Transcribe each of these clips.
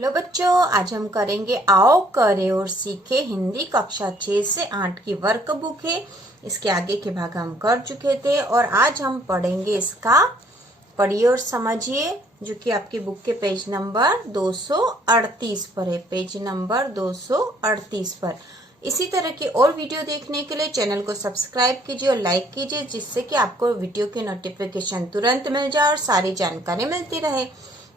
Hello बच्चों, आज हम करेंगे आओ करें और सीखे हिंदी कक्षा 6 से 8 की वर्कबुक है। इसके आगे के भाग हम कर चुके थे और आज हम पढ़ेंगे इसका पढ़िए और समझिए, जो कि आपकी बुक के पेज नंबर 238 पर है। पेज नंबर 238 पर। इसी तरह के और वीडियो देखने के लिए चैनल को सब्सक्राइब कीजिए और लाइक कीजिए, जिससे कि आपको वीडियो की नोटिफिकेशन तुरंत मिल जाए और सारी जानकारी मिलती रहे।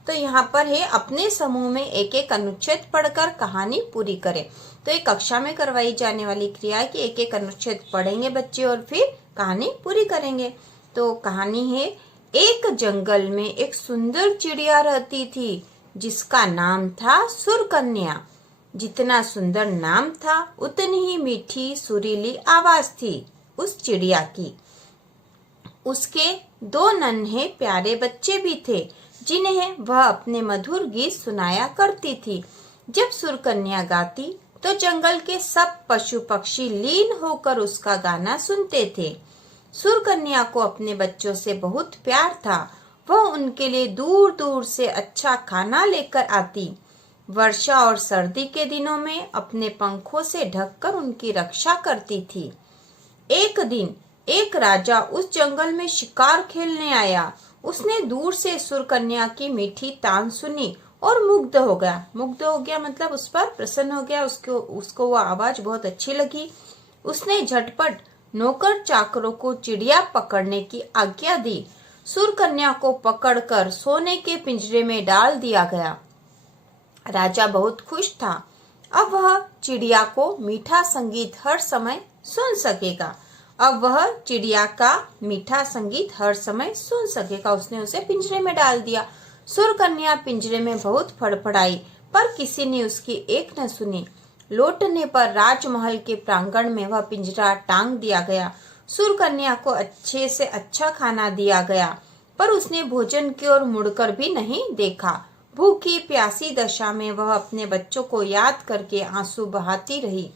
तो यहाँ पर है अपने समूह में एक एक अनुच्छेद पढ़कर कहानी पूरी करें। तो एक कक्षा में करवाई जाने वाली क्रिया है कि एक एक अनुच्छेद पढ़ेंगे बच्चे और फिर कहानी पूरी करेंगे। तो कहानी है, एक जंगल में एक सुंदर चिड़िया रहती थी जिसका नाम था सुरकन्या। जितना सुंदर नाम था उतनी ही मीठी सुरीली आवाज थी उस चिड़िया की। उसके दो नन्हे प्यारे बच्चे भी थे जिन्हें वह अपने मधुर गीत सुनाया करती थी। जब सुरकन्या गाती तो जंगल के सब पशु पक्षी लीन होकर उसका गाना सुनते थे। सुरकन्या को अपने बच्चों से बहुत प्यार था। वह उनके लिए दूर दूर से अच्छा खाना लेकर आती। वर्षा और सर्दी के दिनों में अपने पंखों से ढककर उनकी रक्षा करती थी। एक दिन एक राजा उस जंगल में शिकार खेलने आया। उसने दूर से सुरकन्या की मीठी तान सुनी और मुग्ध हो गया। मुग्ध हो गया मतलब उस पर प्रसन्न हो गया। उसको वो आवाज बहुत अच्छी लगी। उसने झटपट नौकर चाकरों को चिड़िया पकड़ने की आज्ञा दी। सुरकन्या को पकड़कर सोने के पिंजरे में डाल दिया गया। राजा बहुत खुश था। अब वह चिड़िया को मीठा संगीत हर समय सुन सकेगा। उसने उसे पिंजरे में डाल दिया। सुरकन्या पिंजरे में बहुत फड़फड़ाई, पर किसी ने उसकी एक न सुनी। लौटने पर राजमहल के प्रांगण में वह पिंजरा टांग दिया गया। सुरकन्या को अच्छे से अच्छा खाना दिया गया, पर उसने भोजन की ओर मुड़कर भी नहीं देखा। भूखी प्यासी दशा में वह अपने बच्चों को याद करके आंसू बहाती रही।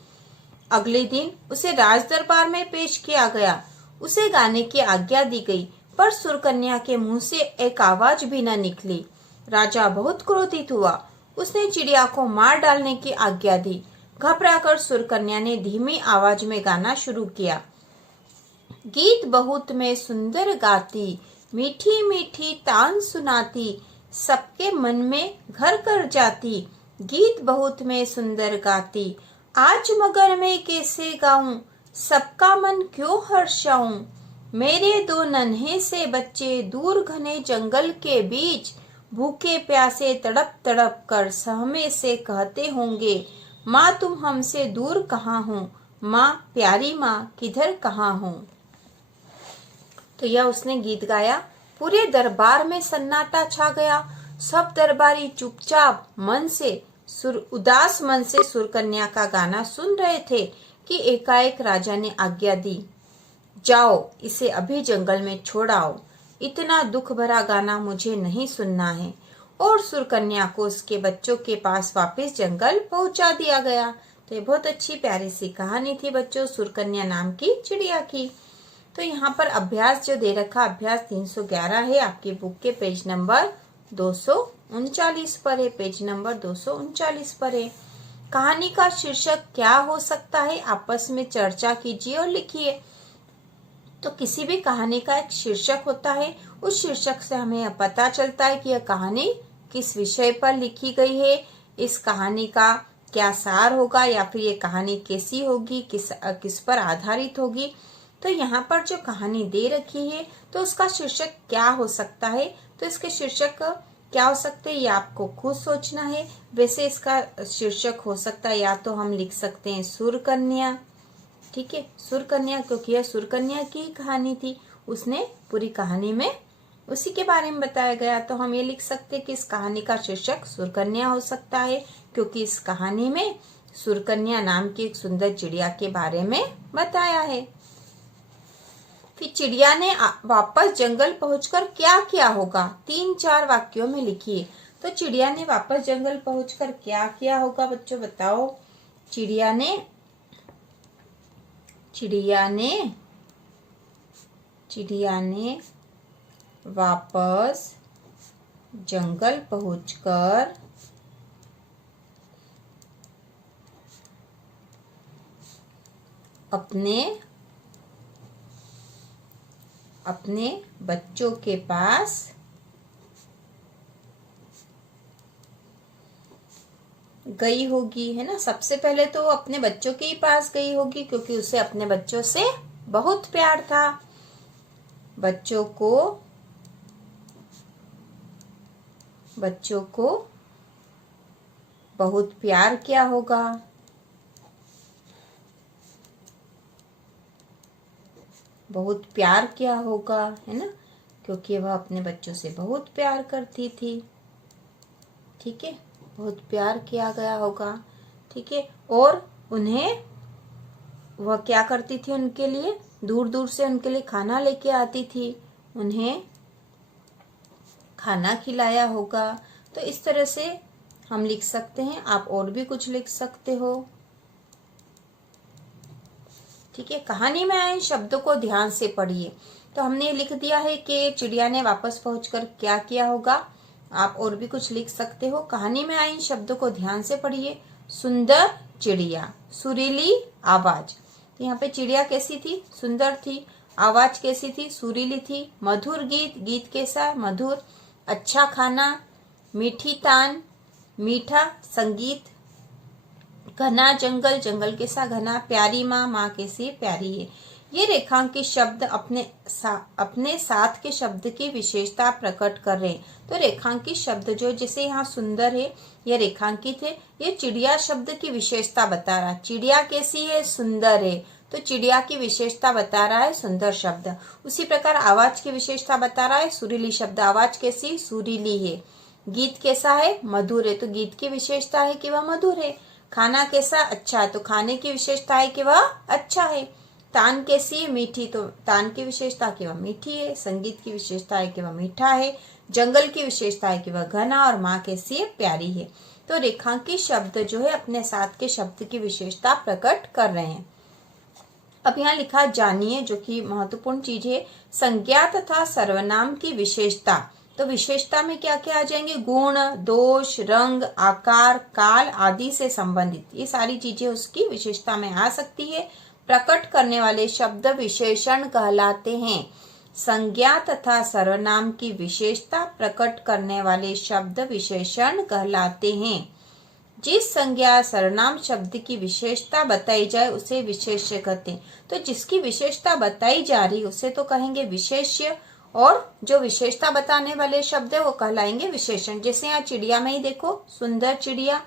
अगले दिन उसे राज दरबार में पेश किया गया। उसे गाने की आज्ञा दी गई, पर सुरकन्या के मुंह से एक आवाज भी न निकली। राजा बहुत क्रोधित हुआ। उसने चिड़िया को मार डालने की आज्ञा दी। घबराकर सुरकन्या ने धीमी आवाज में गाना शुरू किया। गीत बहुत में सुंदर गाती, मीठी मीठी तान सुनाती, सबके मन में घर कर जाती। गीत बहुत में सुंदर गाती, आज मगर मैं कैसे गाऊं, सबका मन क्यों हर्षाऊं। मेरे दो नन्हे से बच्चे दूर घने जंगल के बीच भूखे प्यासे तड़प तड़प कर सहमे से कहते होंगे, माँ तुम हमसे दूर कहाँ हो, माँ प्यारी माँ किधर कहाँ हो। तो यह उसने गीत गाया। पूरे दरबार में सन्नाटा छा गया। सब दरबारी चुपचाप उदास मन से सुरकन्या का गाना सुन रहे थे कि एकाएक राजा ने आज्ञा दी, जाओ इसे अभी जंगल में छोड़ आओ। इतना दुख भरा गाना मुझे नहीं सुनना है। और सुरकन्या को उसके बच्चों के पास वापस जंगल पहुंचा दिया गया। तो ये बहुत अच्छी प्यारी सी कहानी थी बच्चों, सुरकन्या नाम की चिड़िया की। तो यहाँ पर अभ्यास जो दे रखा, अभ्यास 311 है, आपकी बुक के पेज नंबर 239 पर है। पेज नंबर 239 पर है। कहानी का शीर्षक क्या हो सकता है, आपस में चर्चा कीजिए और लिखिए। तो किसी भी कहानी का एक शीर्षक होता है। उस शीर्षक से हमें पता चलता है कि यह कहानी किस विषय पर लिखी गई है, इस कहानी का क्या सार होगा, या फिर ये कहानी कैसी होगी, किस पर आधारित होगी। तो यहाँ पर जो कहानी दे रखी है तो उसका शीर्षक क्या हो सकता है। तो इसके शीर्षक क्या हो सकते हैं ये आपको खुद सोचना है। वैसे इसका शीर्षक हो सकता है, या तो हम लिख सकते हैं सुरकन्या, ठीक है, सुरकन्या, क्योंकि यह सुरकन्या की कहानी थी। उसने पूरी कहानी में उसी के बारे में बताया गया। तो हम ये लिख सकते हैं कि इस कहानी का शीर्षक सुरकन्या हो सकता है, क्योंकि इस कहानी में सुरकन्या नाम की एक सुंदर चिड़िया के बारे में बताया है। फिर चिड़िया ने वापस जंगल पहुंचकर क्या किया होगा, 3-4 वाक्यों में लिखिए। तो चिड़िया ने वापस जंगल पहुंचकर क्या किया होगा बच्चों, बताओ। चिड़िया ने वापस जंगल पहुंचकर अपने बच्चों के पास गई होगी, है ना। सबसे पहले तो अपने बच्चों के ही पास गई होगी, क्योंकि उसे अपने बच्चों से बहुत प्यार था। बच्चों को बहुत प्यार किया होगा। बहुत प्यार किया होगा, है ना, क्योंकि वह अपने बच्चों से बहुत प्यार करती थी। ठीक है, बहुत प्यार किया गया होगा। ठीक है, और उन्हें वह क्या करती थी, उनके लिए दूर दूर से उनके लिए खाना लेके आती थी, उन्हें खाना खिलाया होगा। तो इस तरह से हम लिख सकते हैं। आप और भी कुछ लिख सकते हो। ठीक है, कहानी में आए शब्दों को ध्यान से पढ़िए। तो हमने लिख दिया है कि चिड़िया ने वापस पहुंचकर क्या किया होगा। आप और भी कुछ लिख सकते हो। कहानी में आए शब्दों को ध्यान से पढ़िए। सुंदर चिड़िया, सुरीली आवाज। यहाँ पे चिड़िया कैसी थी, सुंदर थी। आवाज कैसी थी, सुरीली थी। मधुर गीत, गीत कैसा, मधुर। अच्छा खाना, मीठी तान, मीठा संगीत। घना जंगल, जंगल कैसा घना। प्यारी माँ, माँ कैसी प्यारी है। ये रेखांकित शब्द अपने साथ के शब्द की विशेषता प्रकट कर रहे हैं। तो रेखांकित शब्द जो, जैसे यहाँ सुंदर है, ये रेखांकित है। ये चिड़िया शब्द की विशेषता बता रहा है। चिड़िया कैसी है, सुंदर है, तो चिड़िया की विशेषता बता रहा है सुंदर शब्द। उसी प्रकार आवाज की विशेषता बता रहा है सुरीली शब्द। आवाज कैसी, सुरीली है। गीत कैसा है, मधुर है, तो गीत की विशेषता है कि वह मधुर है। खाना कैसा, अच्छा है, तो खाने की विशेषता है कि वह अच्छा है। तान कैसी है, मीठी, तो तान की विशेषता कि वह मीठी है। संगीत की विशेषता है कि वह मीठा है। जंगल की विशेषता है कि वह घना, और माँ कैसी है, प्यारी है। तो रेखांकित शब्द जो है अपने साथ के शब्द की विशेषता प्रकट कर रहे हैं। अब यहाँ लिखा जानिए, जो कि महत्वपूर्ण चीज है, संज्ञा तथा सर्वनाम की विशेषता। तो विशेषता में क्या क्या आ जाएंगे, गुण, दोष, रंग, आकार, काल आदि से संबंधित ये सारी चीजें उसकी विशेषता में आ सकती है। प्रकट करने वाले शब्द विशेषण कहलाते हैं। संज्ञा तथा सर्वनाम की विशेषता प्रकट करने वाले शब्द विशेषण कहलाते हैं। जिस संज्ञा सर्वनाम शब्द की विशेषता बताई जाए उसे विशेष्य कहते हैं। तो जिसकी विशेषता बताई जा रही उसे तो कहेंगे विशेष्य, और जो विशेषता बताने वाले शब्द है वो कहलाएंगे विशेषण। जैसे यहाँ चिड़िया में ही देखो, सुंदर चिड़िया,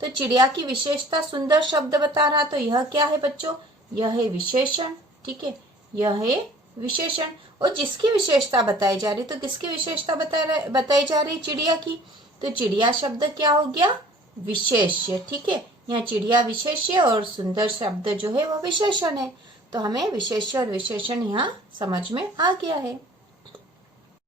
तो चिड़िया की विशेषता सुंदर शब्द बता रहा, तो यह क्या है बच्चों, यह है विशेषण। ठीक है, यह है विशेषण। और जिसकी विशेषता बताई जा रही, तो किसकी विशेषता बताई जा रही, चिड़िया की, तो चिड़िया शब्द क्या हो गया, विशेष्य। ठीक है, यहाँ चिड़िया विशेष्य और सुंदर शब्द जो है वह विशेषण है। तो हमें विशेष्य और विशेषण यहाँ समझ में आ गया है।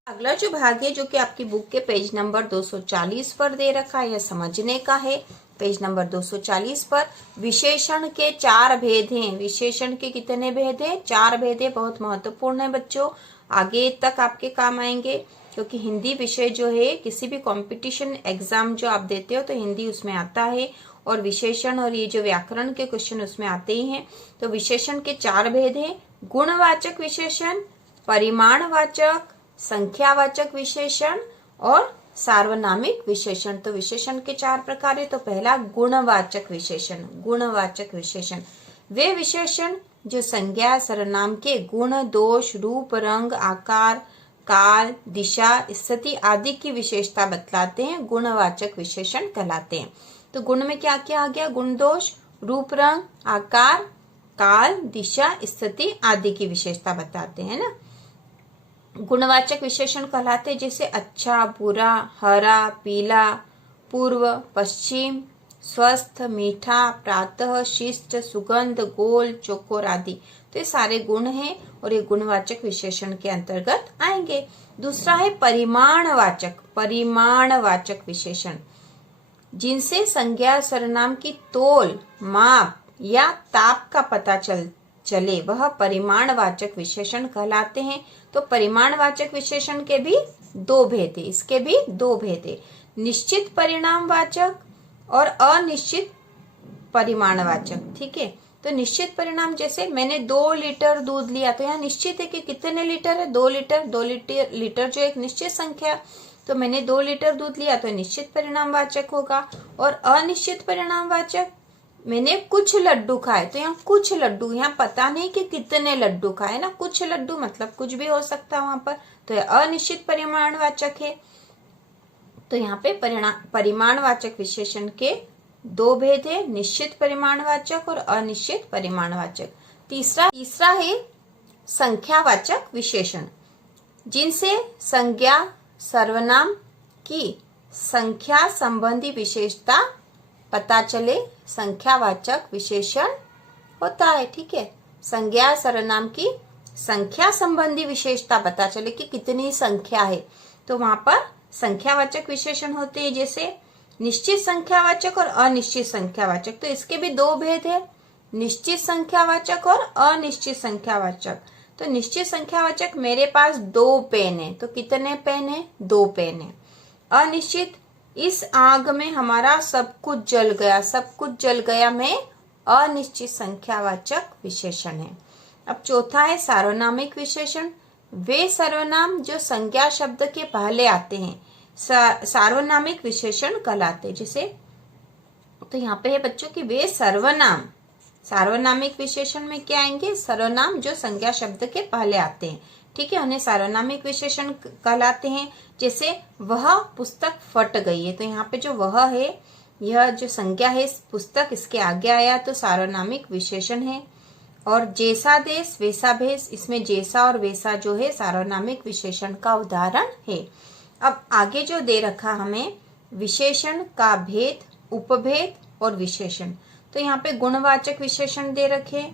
अगला जो भाग है, जो कि आपकी बुक के पेज नंबर 240 पर दे रखा है, यह समझने का है। पेज नंबर 240 पर विशेषण के 4 भेद हैं। विशेषण के कितने भेद हैं, 4 भेद है। बहुत महत्वपूर्ण है बच्चों, आगे तक आपके काम आएंगे, क्योंकि हिंदी विषय जो है, किसी भी कंपटीशन एग्जाम जो आप देते हो तो हिंदी उसमें आता है, और विशेषण और ये जो व्याकरण के क्वेश्चन उसमें आते ही हैं। तो विशेषण के 4 भेद हैं। गुणवाचक विशेषण, परिमाणवाचक, संख्यावाचक विशेषण और सार्वनामिक विशेषण। तो विशेषण के 4 प्रकार है। तो पहला गुणवाचक विशेषण। गुणवाचक विशेषण वे विशेषण जो संज्ञा सर्वनाम के गुण, दोष, रूप, रंग, आकार, काल, दिशा, स्थिति आदि की विशेषता बतलाते हैं, गुणवाचक विशेषण कहलाते हैं। तो गुण में क्या क्या आ गया, गुण, दोष, रूप, रंग, आकार, काल, दिशा, स्थिति आदि की विशेषता बताते हैं ना। गुणवाचक विशेषण कहलाते जैसे अच्छा, बुरा, हरा, पीला, पूर्व, पश्चिम, स्वस्थ, मीठा, प्रातः, शिष्ट, सुगंध, गोल, चौकोर आदि। तो ये सारे गुण हैं और ये गुणवाचक विशेषण के अंतर्गत आएंगे। दूसरा है परिमाणवाचक। परिमाणवाचक विशेषण जिनसे संज्ञा सर्वनाम की तोल, माप या ताप का पता चले वह परिमाणवाचक विशेषण कहलाते हैं। तो परिमाणवाचक विशेषण के भी 2 भेद है, इसके भी 2 भेद है, निश्चित परिणामवाचक और अनिश्चित परिमाणवाचक। ठीक है, तो निश्चित परिणाम जैसे मैंने 2 लीटर दूध लिया, तो यहाँ निश्चित है कि कितने लीटर है, 2 लीटर। 2 लीटर जो एक निश्चित संख्या, तो मैंने 2 लीटर दूध लिया तो निश्चित परिणामवाचक होगा। और अनिश्चित परिणामवाचक, मैंने कुछ लड्डू खाए, तो यहाँ कुछ लड्डू, यहाँ पता नहीं कि कितने लड्डू खाए ना, कुछ लड्डू मतलब कुछ भी हो सकता है वहां पर, तो यह अनिश्चित परिमाणवाचक है। तो यहाँ पे परिमाणवाचक विशेषण के 2 भेद है, निश्चित परिमाणवाचक और अनिश्चित परिमाणवाचक। तीसरा है संख्यावाचक विशेषण, जिनसे संज्ञा सर्वनाम की संख्या संबंधी विशेषता पता चले, संख्यावाचक विशेषण होता है। ठीक है, संज्ञा सर्वनाम की संख्या संबंधी विशेषता पता चले कि कितनी संख्या है, तो वहां पर संख्यावाचक विशेषण होते हैं, जैसे निश्चित संख्यावाचक और अनिश्चित संख्यावाचक। तो इसके भी 2 भेद है, निश्चित संख्यावाचक और अनिश्चित संख्यावाचक। तो निश्चित संख्यावाचक, मेरे पास 2 पेन है, तो कितने पेन है, 2 पेन है। अनिश्चित, इस आग में हमारा सब कुछ जल गया, सब कुछ जल गया में अनिश्चित संख्यावाचक विशेषण है। अब चौथा है सार्वनामिक विशेषण, वे सर्वनाम जो संज्ञा शब्द के पहले आते हैं सार्वनामिक विशेषण कहलाते। जैसे तो यहाँ पे है बच्चों की वे सर्वनाम, सार्वनामिक विशेषण में क्या आएंगे, सर्वनाम जो संज्ञा शब्द के पहले आते हैं। ठीक है, उन्हें सार्वनामिक विशेषण कहलाते हैं। जैसे वह पुस्तक फट गई है, तो यहाँ पे जो वह है, यह जो संज्ञा है पुस्तक, इसके आगे आया तो सार्वनामिक विशेषण है। और जैसा देश वैसा भेष, इसमें जैसा और वैसा जो है सार्वनामिक विशेषण का उदाहरण है। अब आगे जो दे रखा हमें विशेषण का भेद, उपभेद और विशेषण, तो यहाँ पे गुणवाचक विशेषण दे रखे।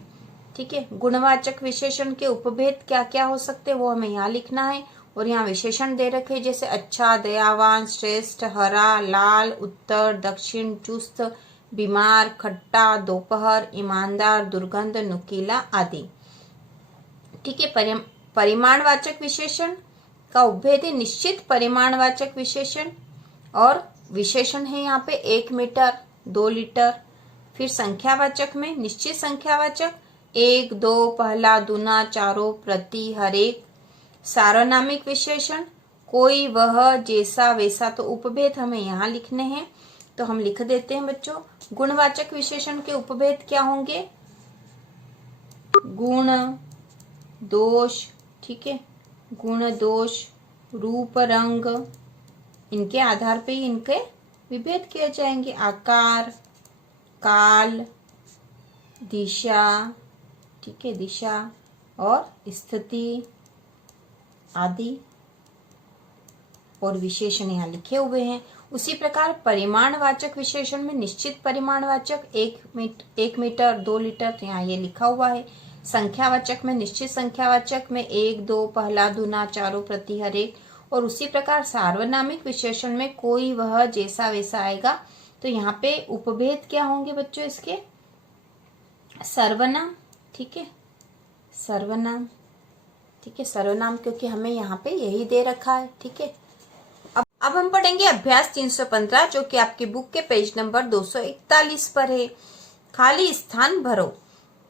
ठीक है, गुणवाचक विशेषण के उपभेद क्या क्या हो सकते हैं वो हमें यहाँ लिखना है। और यहाँ विशेषण दे रखे जैसे अच्छा, दयावान, श्रेष्ठ, हरा, लाल, उत्तर, दक्षिण, चुस्त, बीमार, खट्टा, दोपहर, ईमानदार, दुर्गंध, नुकीला आदि। ठीक है, परिमाणवाचक विशेषण का उपभेद है निश्चित परिमाणवाचक विशेषण, और विशेषण है यहाँ पे 1 मीटर, 2 लीटर। फिर संख्यावाचक में निश्चित संख्यावाचक 1, 2, पहला, दूना, चारों, प्रति, हर एक। सार्वनामिक विशेषण कोई, वह, जैसा, वैसा, तो उपभेद हमें यहाँ लिखने हैं, तो हम लिख देते हैं बच्चों। गुणवाचक विशेषण के उपभेद क्या होंगे, गुण, दोष। ठीक है, गुण, दोष, रूप, रंग, इनके आधार पे ही इनके विभेद किए जाएंगे। आकार, काल, दिशा, ठीक है, दिशा और स्थिति आदि, और विशेषण यहाँ लिखे हुए हैं। उसी प्रकार परिमाणवाचक विशेषण में निश्चित परिमाणवाचक 1 मीटर, 2 लीटर, तो यहाँ ये लिखा हुआ है। संख्यावाचक में निश्चित संख्यावाचक में 1, 2, पहला, दूना, चारों, प्रति, हर एक। और उसी प्रकार सार्वनामिक विशेषण में कोई, वह, जैसा, वैसा आएगा। तो यहाँ पे उपभेद क्या होंगे बच्चों इसके, सर्वनाम। ठीक है, सर्वनाम। ठीक है, सर्वनाम, क्योंकि हमें यहाँ पे यही दे रखा है। ठीक है, अब हम पढ़ेंगे अभ्यास 315, जो कि आपकी बुक के पेज नंबर 241 पर है। खाली स्थान भरो,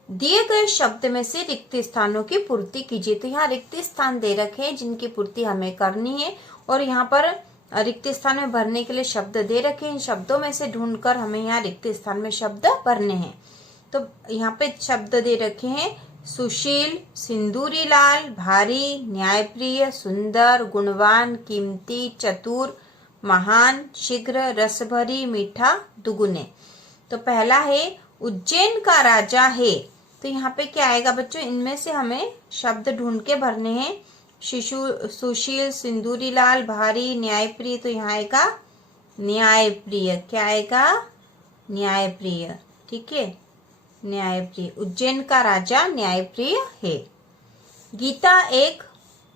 दिए गए शब्द में से रिक्त स्थानों की पूर्ति कीजिए। तो यहाँ रिक्त स्थान दे रखे हैं जिनकी पूर्ति हमें करनी है, और यहाँ पर रिक्त स्थान में भरने के लिए शब्द दे रखे हैं। इन शब्दों में से ढूंढकर हमें यहाँ रिक्त स्थान में शब्द भरने हैं। तो यहाँ पे शब्द दे रखे हैं सुशील, सिंदूरी लाल, भारी, न्यायप्रिय, सुंदर, गुणवान, कीमती, चतुर, महान, शीघ्र, रसभरी, मीठा, दुगुने। तो पहला है उज्जैन का राजा है, तो यहाँ पे क्या आएगा बच्चों, इनमें से हमें शब्द ढूंढ के भरने हैं। सुशील, सिंदूरी लाल, भारी, न्यायप्रिय, तो यहाँ आएगा न्यायप्रिय। क्या आएगा, न्यायप्रिय। ठीक है, न्यायप्रिय। उज्जैन का राजा न्यायप्रिय है। गीता एक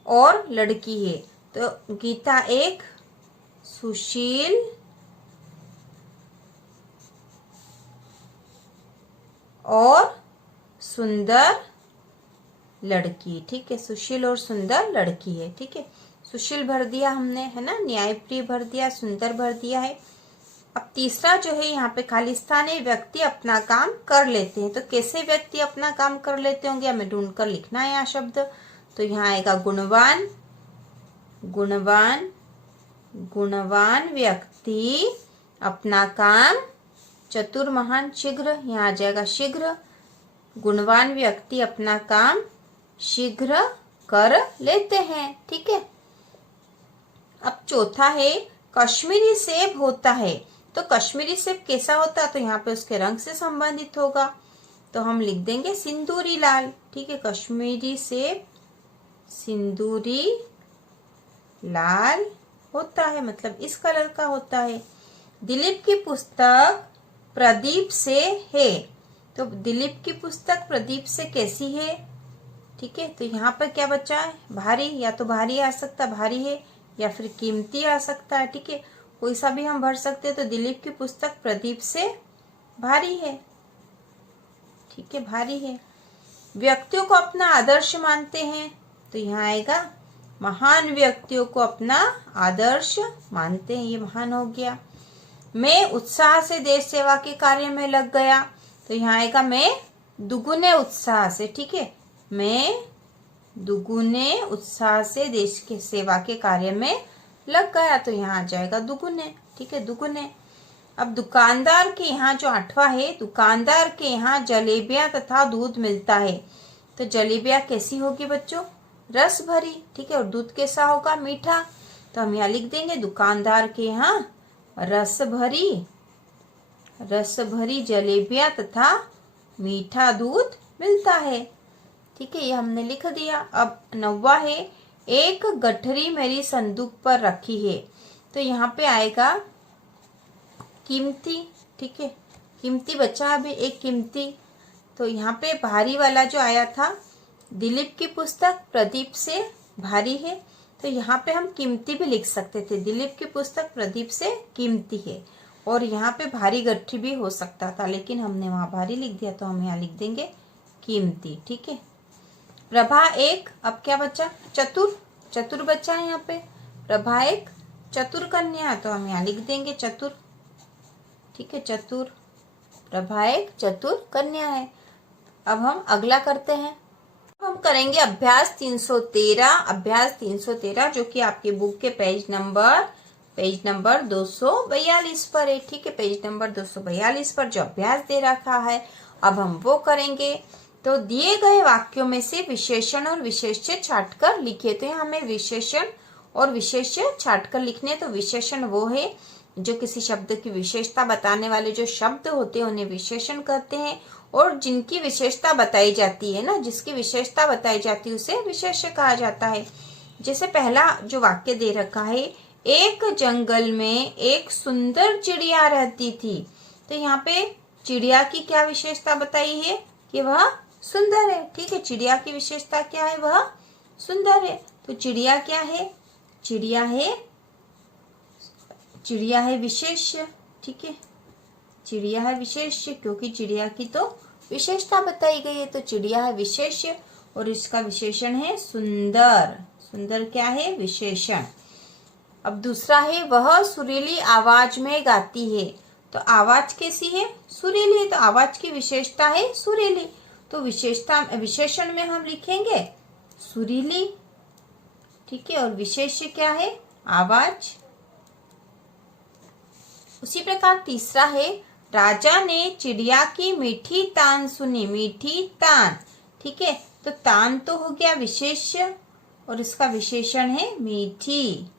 और लड़की है, तो गीता एक सुशील और सुंदर लड़की। ठीक है, सुशील और सुंदर लड़की है। ठीक है, सुशील भर दिया हमने, है ना, न्यायप्रिय भर दिया, सुंदर भर दिया है। अब तीसरा जो है यहाँ पे खाली स्थान है, व्यक्ति अपना काम कर लेते हैं। तो कैसे व्यक्ति अपना काम कर लेते होंगे, हमें ढूंढ कर लिखना है यहाँ शब्द। तो यहाँ आएगा गुणवान, गुणवान, गुणवान व्यक्ति अपना काम, चतुर महान शीघ्र, यहाँ आ जाएगा शीघ्र, गुणवान व्यक्ति अपना काम शीघ्र कर लेते हैं। ठीक है। अब चौथा है कश्मीरी सेब होता है। तो कश्मीरी सेब कैसा होता है, तो यहाँ पे उसके रंग से संबंधित होगा, तो हम लिख देंगे सिंदूरी लाल। ठीक है, कश्मीरी सेब सिंदूरी लाल होता है, मतलब इस कलर का होता है। दिलीप की पुस्तक प्रदीप से है। तो दिलीप की पुस्तक प्रदीप से कैसी है। ठीक है, तो यहाँ पर क्या बचा है, भारी, या तो भारी आ सकता, भारी है, या फिर कीमती आ सकता है। ठीक है, कोई सा भी हम भर सकते हैं। तो दिलीप की पुस्तक प्रदीप से भारी है। ठीक है, भारी है। व्यक्तियों को अपना आदर्श मानते हैं। तो यहाँ आएगा महान व्यक्तियों को अपना आदर्श मानते हैं, ये महान हो गया। मैं उत्साह से देश सेवा के कार्य में लग गया। तो यहाँ आएगा मैं दुगुने उत्साह से। ठीक है, मैं दुगुने उत्साह से देश के सेवा के कार्य में लग गया। तो यहाँ आ जाएगा दुगुने। ठीक है, दुगुने। अब दुकानदार के यहाँ जो 8वां है, दुकानदार के यहाँ जलेबियां तथा दूध मिलता है। तो जलेबियां कैसी होगी बच्चों, रस भरी। ठीक है, और दूध कैसा होगा, मीठा। तो हम यहाँ लिख देंगे दुकानदार के यहाँ रस भरी जलेबियां तथा मीठा दूध मिलता है। ठीक है, ये हमने लिख दिया। अब 9वां है एक गठरी मेरी संदूक पर रखी है। तो यहाँ पे आएगा कीमती। ठीक है, कीमती बचा अभी एक कीमती। तो यहाँ पे भारी वाला जो आया था, दिलीप की पुस्तक प्रदीप से भारी है। तो यहाँ पे हम कीमती भी लिख सकते थे, दिलीप की पुस्तक प्रदीप से कीमती है। और यहाँ पे भारी गठरी भी हो सकता था, लेकिन हमने वहां भारी लिख दिया, तो हम यहाँ लिख देंगे कीमती। ठीक है, प्रभा एक, अब क्या बचा, चतुर, चतुर बचा है यहाँ पे। प्रभा एक चतुर कन्या, तो हम यहाँ लिख देंगे चतुर। ठीक है, चतुर, प्रभा एक चतुर कन्या है। अब हम अगला करते हैं। अब हम करेंगे अभ्यास 313। अभ्यास 313 जो कि आपके बुक के पेज नंबर 242 पर है। ठीक है, पेज नंबर 242 पर जो अभ्यास दे रखा है, अब हम वो करेंगे। तो दिए गए वाक्यों में से विशेषण और विशेष्य छांटकर लिखिए। तो यहाँ हमें विशेषण और विशेष्य छांटकर लिखने। तो विशेषण वो है जो किसी शब्द की विशेषता बताने वाले जो शब्द होते हैं उन्हें विशेषण कहते हैं, और जिनकी विशेषता बताई जाती है ना, जिसकी विशेषता बताई जाती है उसे विशेष्य कहा जाता है। जैसे पहला जो वाक्य दे रखा है, एक जंगल में एक सुंदर चिड़िया रहती थी। तो यहाँ पे चिड़िया की क्या विशेषता बताई है कि वह सुंदर है। ठीक है, चिड़िया की विशेषता क्या है, वह सुंदर है। तो चिड़िया क्या है, चिड़िया है विशेष्य। ठीक है, चिड़िया है विशेष्य, क्योंकि चिड़िया की तो विशेषता बताई गई है। तो चिड़िया है विशेष्य और इसका विशेषण है सुंदर। सुंदर क्या है, विशेषण। अब दूसरा है वह सुरीली आवाज में गाती है। तो आवाज कैसी है, सुरीली है। तो आवाज की विशेषता है सुरीली। तो विशेषण में हम लिखेंगे सुरीली। ठीक है, और विशेष्य क्या है, आवाज। उसी प्रकार तीसरा है राजा ने चिड़िया की मीठी तान सुनी। मीठी तान। ठीक है, तो तान तो हो गया विशेष्य और इसका विशेषण है मीठी।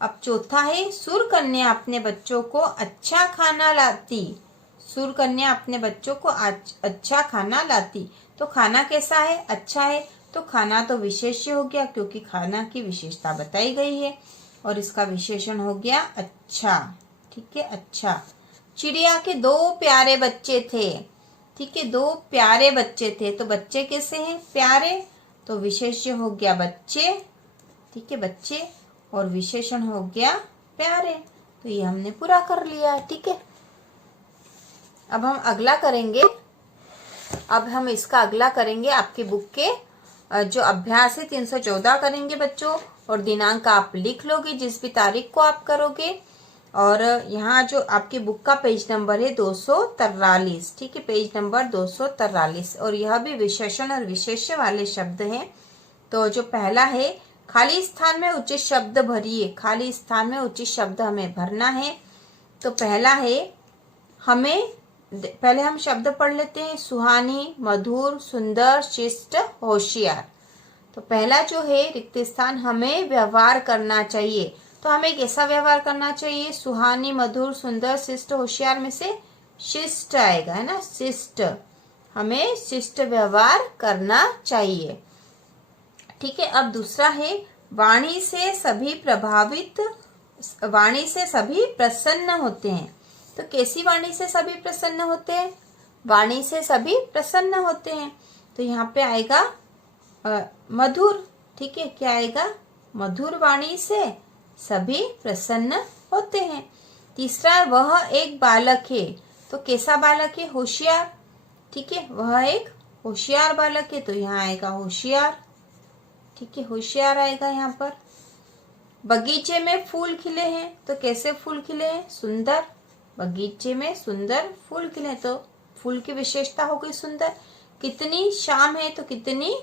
अब चौथा है सुर कन्या अपने बच्चों को अच्छा खाना लाती। सुर कन्या अपने बच्चों को अच्छा खाना लाती। तो खाना कैसा है, अच्छा है। तो खाना तो विशेष्य हो गया, क्योंकि खाना की विशेषता बताई गई है, और इसका विशेषण हो गया अच्छा। ठीक है, अच्छा। चिड़िया के 2 प्यारे बच्चे थे। ठीक है, 2 प्यारे बच्चे थे। तो बच्चे कैसे हैं, प्यारे। तो विशेष्य हो गया बच्चे। ठीक है, बच्चे, और विशेषण हो गया प्यारे। तो ये हमने पूरा कर लिया। ठीक है, अब हम अगला करेंगे। अब हम इसका अगला करेंगे आपके बुक के जो अभ्यास है 314 करेंगे बच्चों, और दिनांक आप लिख लोगे जिस भी तारीख को आप करोगे। और यहाँ जो आपकी बुक का पेज नंबर है 243, ठीक है, पेज नंबर 243। और यह भी विशेषण और विशेष्य वाले शब्द हैं। तो जो पहला है, खाली स्थान में उचित शब्द भरिए। खाली स्थान में उचित शब्द हमें भरना है। तो पहला है, हमें, पहले हम शब्द पढ़ लेते हैं, सुहानी, मधुर, सुंदर, शिष्ट, होशियार। तो पहला जो है रिक्त स्थान, हमें व्यवहार करना चाहिए। तो हमें कैसा व्यवहार करना चाहिए? सुहानी, मधुर, सुंदर, शिष्ट, होशियार में से शिष्ट आएगा, है ना, शिष्ट। हमें शिष्ट व्यवहार करना चाहिए, ठीक है। अब दूसरा है, वाणी से सभी प्रभावित, वाणी से सभी प्रसन्न होते हैं। तो कैसी वाणी से सभी प्रसन्न होते हैं? वाणी से सभी प्रसन्न होते हैं। तो यहाँ पे आएगा मधुर, ठीक है, क्या आएगा? मधुर वाणी से सभी प्रसन्न होते हैं। तीसरा, वह एक बालक है। तो कैसा बालक है? होशियार, ठीक है, वह एक होशियार बालक है। तो यहाँ आएगा होशियार, ठीक है, होशियार आएगा यहाँ पर। बगीचे में फूल खिले हैं। तो कैसे फूल खिले हैं? सुंदर। बगीचे में सुंदर फूल खिले, तो फूल की विशेषता हो गई सुंदर। कितनी शाम है? तो कितनी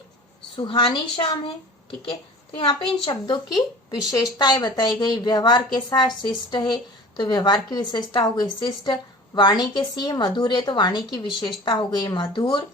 सुहानी शाम है, ठीक है। तो यहाँ पे इन शब्दों की विशेषताएं बताई गई। व्यवहार के साथ शिष्ट है, तो व्यवहार की विशेषता हो गई शिष्ट। वाणी के सी मधुर है, तो वाणी की विशेषता हो गई मधुर।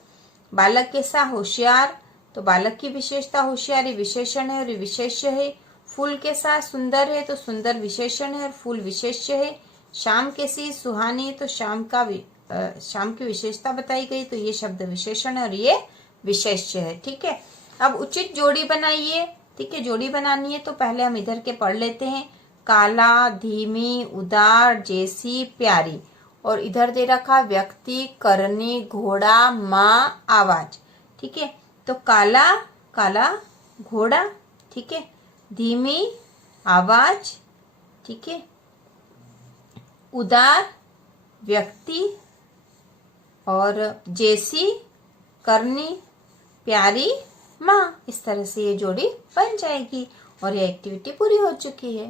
बालक के साथ होशियार, तो बालक की विशेषता होशियारी विशेषण है और विशेष्य है। फूल के साथ सुंदर है, तो सुंदर विशेषण है और फूल विशेष्य है। शाम के सी सुहानी है, तो शाम की विशेषता बताई गई, तो ये शब्द विशेषण है और ये विशेष्य है, ठीक है। अब उचित जोड़ी बनाइए, ठीक है, जोड़ी बनानी है। तो पहले हम इधर के पढ़ लेते हैं, काला, धीमी, उदार, जैसी, प्यारी। और इधर दे रखा व्यक्ति, करनी, घोड़ा, माँ, आवाज, ठीक है। तो काला, काला घोड़ा, ठीक है, धीमी आवाज, ठीक है, उदार व्यक्ति, और जैसी करनी, प्यारी माँ। इस तरह से ये जोड़ी बन जाएगी और ये एक्टिविटी पूरी हो चुकी है।